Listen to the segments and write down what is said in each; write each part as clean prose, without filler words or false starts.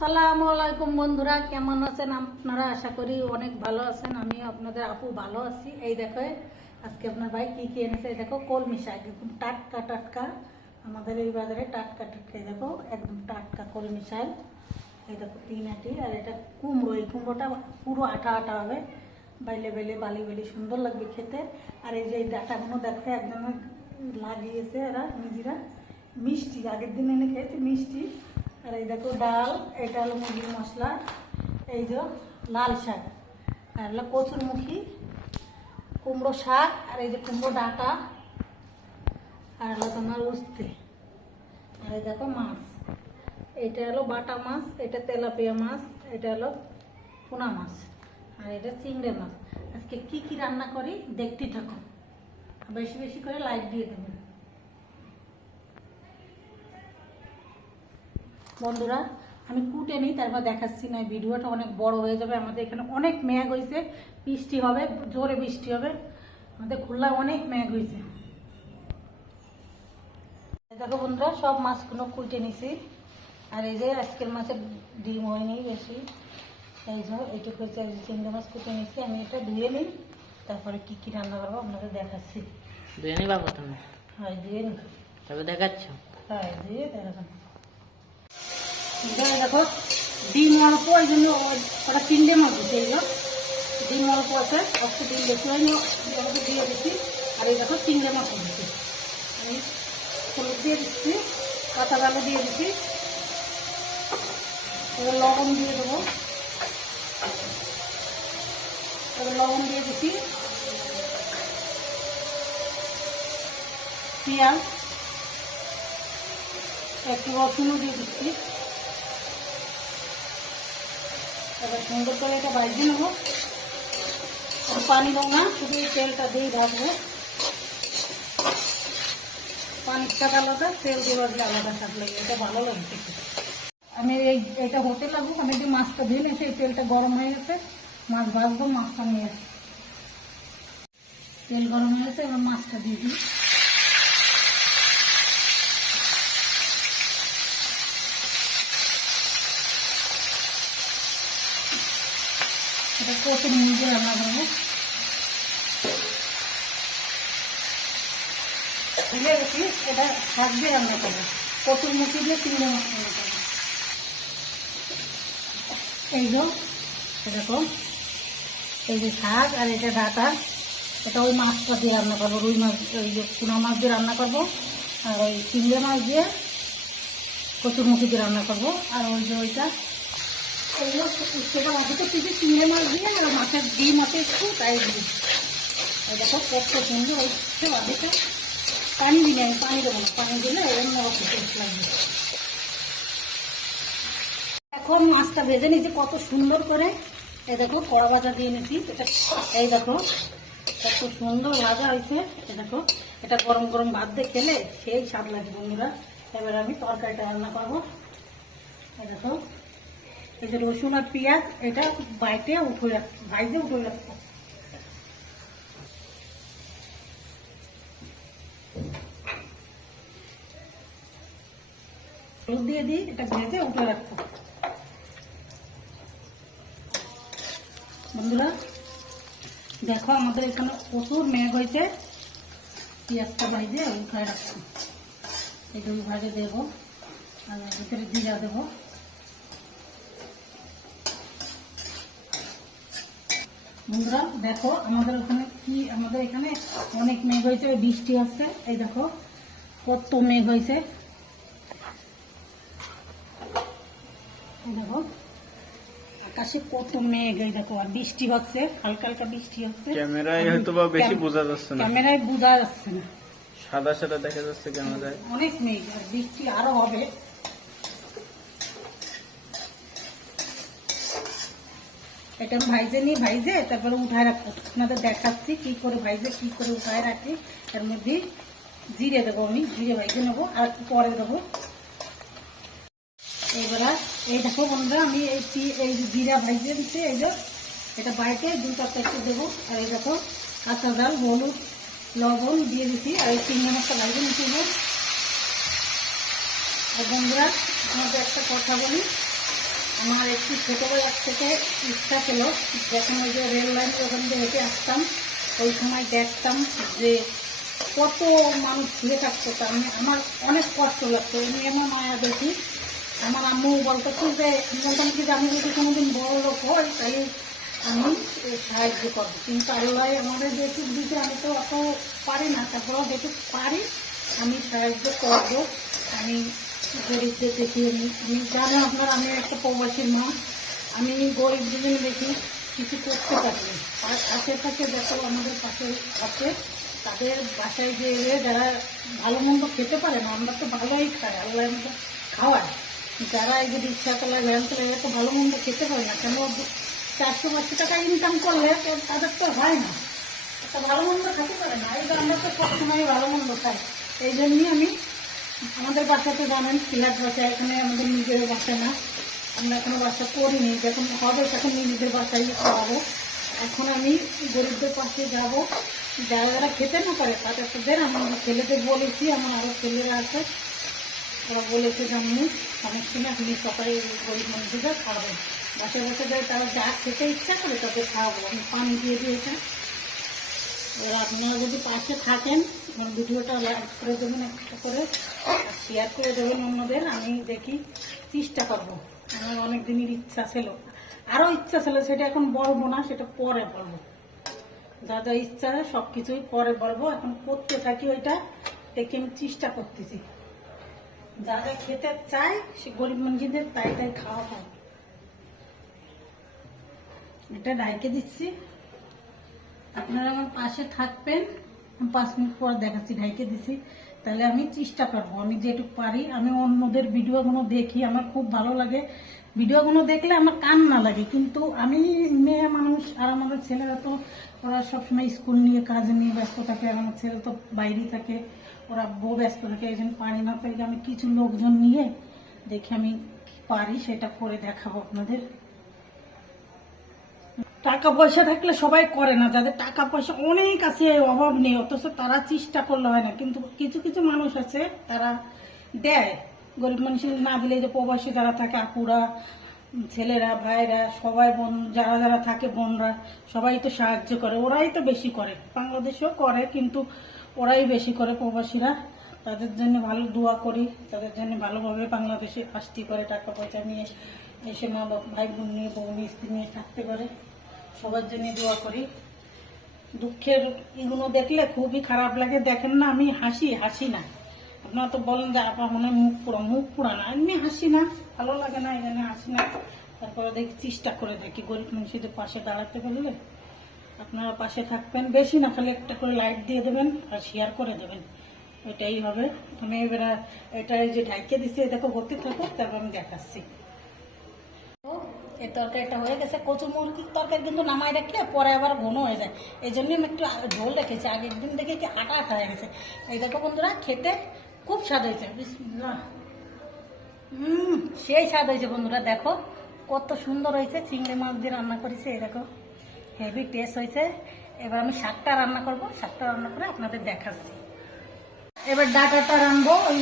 আসসালামু আলাইকুম বন্ধুরা, কেমন আছেন আপনারা? আশা করি অনেক ভালো আছেন। আমি আপনাদের আপু ভালো আছি। এই দেখো আজকে আপনার ভাই কি কি এনেছে। এই দেখো কলমি শাক, একদম টাটকা টাটকা, আমাদের এই বাজারে টাটকা টাটকা। এই দেখো একদম টাটকা কলমি শাক। এই দেখো 3 আটি। আর এটা কুমড়ো, এই কুমড়োটা পুরো আঠা আঠা হবে, বাইলে বাইলে বালি বালি সুন্দর লাগবে খেতে। আর এই যে এই ডাটাগুলো দেখো একদম লাগিয়েছে এরা নিজেরা, মিষ্টি, আগের দিন এনে খেয়েছে মিষ্টি। আর এই দেখো ডাল, এটা হলো মুরগির মশলা। এই যে লাল শাক, আর হলো কচুরমুখী, কুমড়ো শাক, আর এই যে কুমড়ো ডাঁটা, আর হলো তোমার উস্তে। আর এই দেখো মাছ, এটা হলো বাটা মাছ, এটা তেলাপিয়া মাছ, এটা হলো পোনা মাছ, আর এটা চিংড়ি মাছ। আজকে কি কি রান্না করি দেখতে থাকো, বেশি বেশি করে লাইক দিয়ে দেবেন বন্ধুরা। আমি কুটে নিই, তারপর দেখাচ্ছি, না ভিডিওটা অনেক বড় হয়ে যাবে। আমাদের এখানে অনেক মেঘ হয়েছে, বৃষ্টি হবে, জোরে বৃষ্টি হবে। আমাদের খুলনায় অনেক মেঘ হয়েছে। দেখো বন্ধুরা, সব মাছগুলো কুটে নিছি। আর এই যে আজকের মাছের ডিম হয়নি বেশি, এই যে এইটুকু হচ্ছে চিংড়ি মাছ কুটে নিছি। আমি এটা ধুয়ে নিই, তারপরে কি কি রান্না করবো আপনাদের দেখাচ্ছি। ধুয়ে নিবা প্রথমে? হ্যাঁ ধুয়ে নিই, তবে দেখাচ্ছ? হ্যাঁ ধুয়ে দেখাচ্ছি। দেখো ডিম অল্প, ওই জন্য ওটা চিংড়ি মাছ দিচ্ছে। এইগুলো ডিম অল্প আছে, অল্প ডিম বেশি হয়নি, দিয়ে দিচ্ছি। আর এই দেখো চিংড়ি মাছ দিচ্ছি, আমি হলুদ দিয়ে দিচ্ছি, কাঁচা আলু দিয়ে দিচ্ছি, এবার লবণ দিয়ে দেবো, এবার লবণ দিয়ে দিচ্ছি, পেঁয়াজ, একটু রসুনও দিয়ে দিচ্ছি। এবার সুন্দর করে এটা ভাজতে নেবো, পানি দেবো না, শুধু এই তেলটা দিয়ে ভাজবো। পানির স্বাদ আলাদা, তেল দিয়ে ভাজলে আলাদা স্বাদ লাগে, এটা ভালো লাগছে। আমি এইটা হতে লাগবো, আমি যে মাছটা দিয়ে নিয়েছি, এই তেলটা গরম হয়ে গেছে, মাছ ভাজবো। মাছটা নিয়ে আসি, তেল গরম হয়ে গেছে, এবার মাছটা দিয়ে দিই। এটা কচুর মুখে রান্না করবো, ভুলে গেছি, এটা শাক দিয়ে রান্না করবো, কচুর মুখি দিয়ে চিংড়ি মাছ রান্না করবো। এই যে দেখো, এই যে শাক আর এটা ডাঁটা, এটা ওই মাছটা দিয়ে রান্না করবো, রুই মাছ, ওই যে পোনা মাছ দিয়ে রান্না করবো। আর ওই চিংড়ি মাছ দিয়ে কচুরমুখী দিয়ে রান্না করবো। আর ওই যে ওইটা, এইগুলো সেটা মাছটা কিছু চিংড়ি মাছ দিয়ে, আর মাছের ডিম আছে একটু, তাই দিই। এই দেখো কত সুন্দর হচ্ছে বাড়িটা। পানি দিলে, আমি পানি দেবো না, পানি দিলে অন্যরকম টেস্ট লাগবে। এখন মাছটা ভেজে নিয়েছি কত সুন্দর করে। এই দেখো কড়া ভাজা দিয়ে নিয়েছি, এটা এই দেখো কত সুন্দর ভাজা হয়েছে। এই দেখো এটা গরম গরম ভাত দিয়ে খেলে সেই স্বাদ লাগে বন্ধুরা। এবার আমি তরকারিটা রান্না করবো। এই দেখো এই যে রসুন আর পেঁয়াজ, এটা বাইটে উঠে রাখবো, ভাইজে উঠে রাখবো। হলুদ দিয়ে দিই, এটা ভেজে উঠে রাখবো বন্ধুরা। দেখো আমাদের এখানে প্রচুর মেঘ হয়েছে, পেঁয়াজটা ভাজে উঠায় রাখবো। এটা ভাজে দেবো, আর ভিতরে জিরা দেবো। বন্ধুরা দেখো আমাদের ওখানে কি, আমাদের এখানে অনেক মেঘ হয়েছে, বৃষ্টি হচ্ছে। এই দেখো কত মেঘ হয়েছে, দেখো আকাশে কত মেঘ। এই দেখো আর বৃষ্টি হচ্ছে, হালকা হালকা বৃষ্টি হচ্ছে। ক্যামেরায় হয়তো বা বেশি বোঝা যাচ্ছে না, ক্যামেরায় বোঝা যাচ্ছে না, সাদা সাদা দেখা যাচ্ছে ক্যামেরায়। অনেক মেঘ, আর বৃষ্টি আরো হবে। এটা আমি ভাইজে নিই, ভাইজে তারপরে উঠায় রাখবো। আপনাদের দেখাচ্ছি কি করে ভাইজে, কি করে উঠায় রাখি। এর মধ্যে জিরে দেবো, আমি জিরে ভাইজে নেবো, আর একটু পরে দেবো। এইবার এই দেখো বন্ধুরা, আমি এই জিরা ভাইজে দিচ্ছি, এই যে এটা বাইটে 2-4টা একটু দেবো। আর এই দেখো কাঁচা ডাল, হলুদ, লবণ দিয়ে দিচ্ছি, আর এই চিংড়ি মাছটা ভাইজে নিতে হবে। আর বন্ধুরা আমাদের একটা কথা বলি, একটু ছোটোবেলার থেকে ইচ্ছা ছিল, যখন ওই যে রেল লাইন ওখান দিয়ে হেঁটে আসতাম ওই সময় দেখতাম যে কত মানুষ শুয়ে থাকতো। তা আমার অনেক কষ্ট লাগতো, এমনি আমার মায়া দেখি। আমার আম্মু বলতো কি যে বলতাম কি যে আমি যদি কোনোদিন বড় লোক হই তাহলে আমি সাহায্য করবো, কিন্তু আল্লাহ আমাদের যেটুক দিতে আমি তো অত পারি না, তারপরেও যেটুক পারি আমি সাহায্য করবো। আমি গরিবদের দেখি, আমি জানো আপনার আমি একটা প্রবাসীর মা, আমি গরিবদের দেখি কিছু করতে পারিনি। আর আশেপাশে দেখো আমাদের পাশে আছে, তাদের বাসায় গিয়ে যারা ভালো মন্দ খেতে পারে না, আমরা তো ভালোই খাই, আল্লাহ মতো খাওয়ায়। যারা এই যে রিক্সা চালায় ভ্যান চালায় এরা তো ভালো মন্দ খেতে পারে না, কেন 400-500 টাকা ইনকাম করলে তাদের তো হয় না, একটা ভালো মন্দ খেতে পারে না। এই যে আমরা তো সবসময় ভালো মন্দ খাই। এই জন্যই আমি আমাদের বাসাতে জানেন ফ্ল্যাট বাসা, এখানে আমাদের নিজের বাসা না, আমরা এখনো বাসা করিনি, যখন হবে তখন নিজেদের বাসায় খাওয়াবো। এখন আমি গরিবদের পাশে যাব, যারা যারা খেতে না পারে তাদের আমি ছেলেদের বলেছি, আমার আরও ছেলেরা আছে, ওরা বলেছে যে আমি সমস্যা না, আপনি সবাই গরিব মানুষদের খাওয়াবেন, বাসায় বসে যায় তারা যা খেতে ইচ্ছা করে তাদের খাওয়াবো। আমি পানি দিয়ে দিয়েছি। এবার আপনারা যদি পাশে থাকেন আমার ভিডিওটা লাইক করে দেবেন একটা করে, আর শেয়ার করে দেবেন অন্যদের। আমি দেখি চেষ্টা করবো, আমার অনেক দিনের ইচ্ছা ছিল, আরও ইচ্ছা ছিল, সেটা এখন বলবো না, সেটা পরে বলবো। যা যা ইচ্ছা সব কিছুই পরে বলবো, এখন করতে থাকি ওইটা দেখে আমি চেষ্টা করতেছি। যা যা খেতে চাই সে গরিব মানুষদের তাই তাই খাওয়া হয়। এটা ঢাইকে দিচ্ছি, আপনারা আমার পাশে থাকবেন। 5 মিনিট পর দেখাচ্ছি, ঢাইকে দিছি। তাহলে আমি চেষ্টা করবো, আমি যেটুকু পারি। আমি অন্যদের ভিডিওগুলো দেখি, আমার খুব ভালো লাগে, ভিডিওগুলো দেখলে আমার কান্না লাগে, কিন্তু আমি মেয়ে মানুষ, আর আমাদের ছেলেরা তো ওরা সবসময় স্কুল নিয়ে কাজ নিয়ে ব্যস্ত থাকে, আর আমার ছেলে তো বাইরেই থাকে, ওরা বউ ব্যস্ত থাকে, এই জন্য পারি না। তাই আমি কিছু লোকজন নিয়ে দেখি আমি পারি সেটা করে দেখাবো আপনাদের। টাকা পয়সা থাকলে সবাই করে না, যাদের টাকা পয়সা অনেক আছে অভাব নেই, অথচ তারা চেষ্টা করলে হয় না। কিন্তু কিছু কিছু মানুষ আছে তারা দেয়, গরিব মানুষের না দিলে যে প্রবাসী যারা থাকে আপুরা, ছেলেরা, ভাইরা, সবাই বোন যারা যারা থাকে বোনরা সবাই তো সাহায্য করে, ওরাই তো বেশি করে, বাংলাদেশেও করে কিন্তু ওরাই বেশি করে প্রবাসীরা। তাদের জন্য ভালো দোয়া করি, তাদের জন্য ভালোভাবে বাংলাদেশে আসতে পারে, টাকা পয়সা নিয়ে এসে মা বাবা ভাই বোন নিয়ে বউ স্ত্রী নিয়ে থাকতে পারে, সবার জন্য দোয়া করি। দুঃখের এগুলো দেখলে খুবই খারাপ লাগে। দেখেন না আমি হাসি না, আপনারা তো বলেন যে আপনার মনে মুখ পুরা না, এমনি হাসি না, ভালো লাগে না, এই জন্য হাসি না। তারপরে দেখি চেষ্টা করে দেখি গরিব মানুষদের পাশে দাঁড়াতে পারলে আপনারা পাশে থাকবেন। বেশি না, খালি একটা করে লাইক দিয়ে দেবেন আর শেয়ার করে দেবেন, এটাই হবে। আমি এবার এটা যে ঢাইকে দিচ্ছি দেখো হতে থাকো, তারপর আমি দেখাচ্ছি। এই তরকারিটা হয়ে গেছে, কচু মুরগির তরকারি কিন্তু নামাই রাখলে পরে আবার ঘন হয়ে যায়, এই জন্য আমি একটু ঝোল রেখেছি। আগের দিন দেখে কি আটা আটা হয়ে গেছে। এই দেখো বন্ধুরা, খেতে খুব স্বাদ হয়েছে, বিসমিল্লাহ। সেই স্বাদ হয়েছে বন্ধুরা, দেখো কত সুন্দর হয়েছে। চিংড়ি মাছ দিয়ে রান্না করেছে, এই দেখো হেভি টেস্ট হয়েছে। এবার আমি শাকটা রান্না করবো, শাকটা রান্না করে আপনাদের দেখাচ্ছি। এবার ডাটাটা রানবো। ওই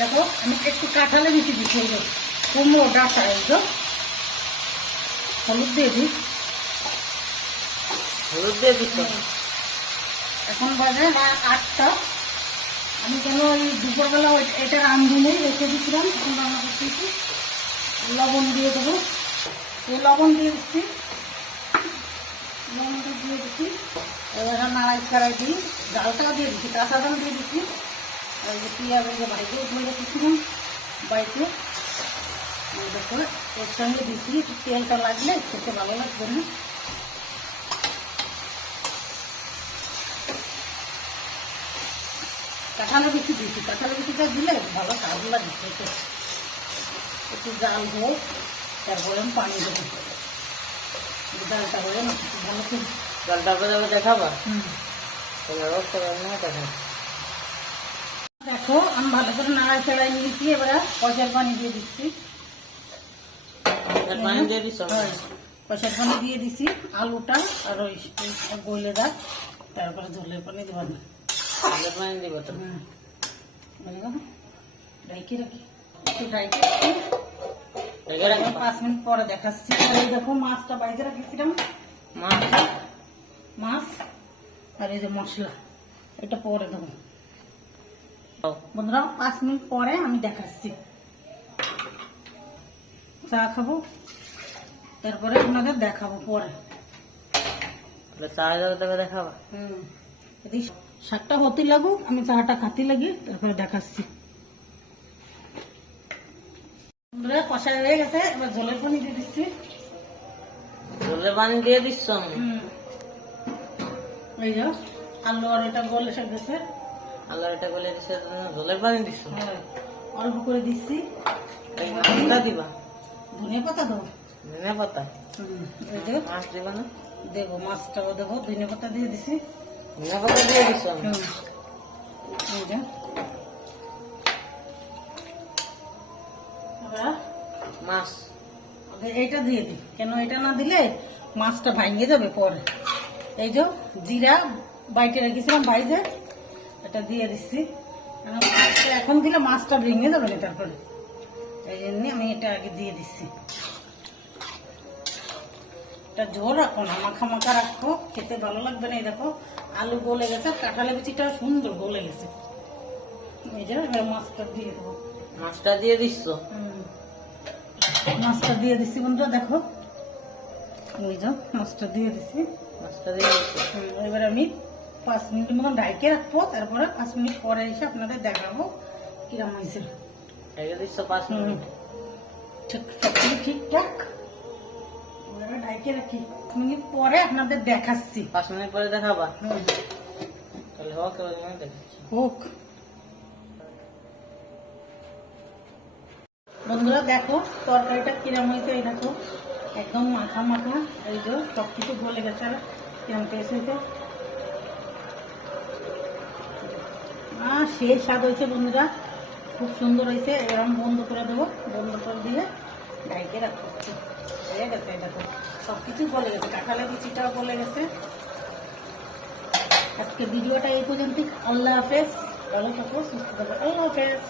দেখো আমি একটু কাঁঠালে মিশে দিচ্ছি, ওই কুমড়ো ডাটা, এই হলুদ দিয়ে দিই, হলুদ দিয়ে দিচ্ছ? এখন বাজে না 8টা। আমি কেন ওই দুপুরবেলা এটা রান্ধুনেই রেখে দিচ্ছিলাম, এখন রান্না করতেছি। লবণ দিয়ে দেবো, এই লবণ দিয়ে দিচ্ছি, লবণটা দিয়ে দিচ্ছি। এবার নাড়াই ছাড়াই দিই, ডালটাও দিয়ে দিচ্ছি, কাঁচা ডাল দিয়ে দিচ্ছি। এই যে পেঁয়াজ ভাইকে ধরে রেখেছিলাম বাড়িতে, দেখো ওর সঙ্গে দিচ্ছি। তেলটা লাগলে খেতে ভালো লাগবে না। কাঁঠালের বিচি দিচ্ছি, কাঁঠালের বিচিটা দিলে ভালো স্বাদ লাগে খেতে। একটু জাল হোক, তারপরে আমি পানি দেবো, ডালটা হয়ে না ভালো খুব। জলটা করে দেখাবা? দেখা। দেখো আমি ভালো করে নাড়াই চাড়াই নিয়েছি, এবার কষার পানি দিয়ে দিচ্ছি। পানি দিয়ে দিচ্ছ? কষার পানি দিয়ে দিচ্ছি, আলুটা আর ওই গইলে দাগ, তারপরে ঝোলের পানি দেওয়া না, পানি দিব তো। ঢাইকে রাখি, একটু ঢাইকে রাখি। ঢেকে রাখো। 5 মিনিট পরে দেখাচ্ছি। আর এই দেখো মাছটা বাইরে রেখেছিলাম, মাছ মাছ আর এই যে মশলা, এটা পরে দেবো দাও। বন্ধুরা। 5 মিনিট পরে আমি দেখাচ্ছি। চা খাবো, তারপরে আপনাদের দেখাবো পরে। তাহলে চা দেবে দেখাবা। যদি শাকটা হতে লাগুক, আমি চাটা খাতে লাগি, তারপরে দেখাচ্ছি। বন্ধুরা কষা হয়ে গেছে, এবার জলের পানি দিয়ে দিচ্ছি। জলের পানি দিয়ে দিচ্ছ আমি। এই যে আলু আর এটা গলে এসে গেছে, আল্লাহ এটা বলে দিচ্ছে জলের পানি দিচ্ছ। অল্প করে দিচ্ছি। মাছটা দিবা, ধনিয়া পাতা দেবো। ধনে পাতা। এই যে মাছ দিবা না, দেবো, মাছটাও দেবো, ধনিয়া পাতা দিয়ে দিছি। ধনে পাতা দিয়ে দিচ্ছ আমি। এই যে এবার মাছ এইটা দিয়ে দিই, কেন এটা না দিলে মাছটা ভাঙে যাবে পরে। এই যে জিরা বাইটে রেখেছিলাম ভাইজে, এটা দিয়ে দিচ্ছি। কারণ মাছটা এখন দিলে মাছটা ভেঙে যাবে না তারপরে, এই জন্য আমি এটা আগে দিয়ে দিচ্ছি। এটা ঝোল রাখো না, মাখা মাখা রাখো, খেতে ভালো লাগবে না। এই দেখো আলু গলে গেছে, কাঁঠালের বিচিটা সুন্দর গলে গেছে। এই যে এবার মাছটা দিয়ে দেবো। মাছটা দিয়ে দিচ্ছ। মাছটা দিয়ে দিচ্ছি বন্ধুরা, দেখো ওই যে মাছটা দিয়ে দিচ্ছি। মাছটা দিয়ে দিচ্ছ। এবার আমি 5 মিনিট মতন ঢাইকে রাখবো, তারপরে 5 মিনিট পরে এসে আপনাদের দেখাবো কিরম হয়েছে। ঢেকে দিচ্ছ 5 মিনিট। সবকিছু ঠিকঠাক, এবার ঢাইকে রাখি। 5 মিনিট পরে আপনাদের দেখাচ্ছি। 5 মিনিট পরে দেখাবা। তাহলে হোক, ওই জন্য দেখাচ্ছি। হোক বন্ধুরা, দেখো তরকারিটা কিরম হয়েছে। এই দেখো একদম মাখা মাখা, এই যে সবকিছু গলে গেছে। আর কিরম টেস্ট হয়েছে, সেই স্বাদ হয়েছে বন্ধুরা, খুব সুন্দর হয়েছে। এবার আমি বন্ধ করে দেবো, বন্ধ করে দিয়ে ঢাইকে রাখবো। হয়ে গেছে, এই দেখো সবকিছু গলে গেছে, কাঁঠালের বিচিটাও গলে গেছে। আজকে ভিডিওটা এই পর্যন্ত। আল্লাহ হাফেজ, ভালো থাকো, সুস্থ থাকো। আল্লাহ হাফেজ।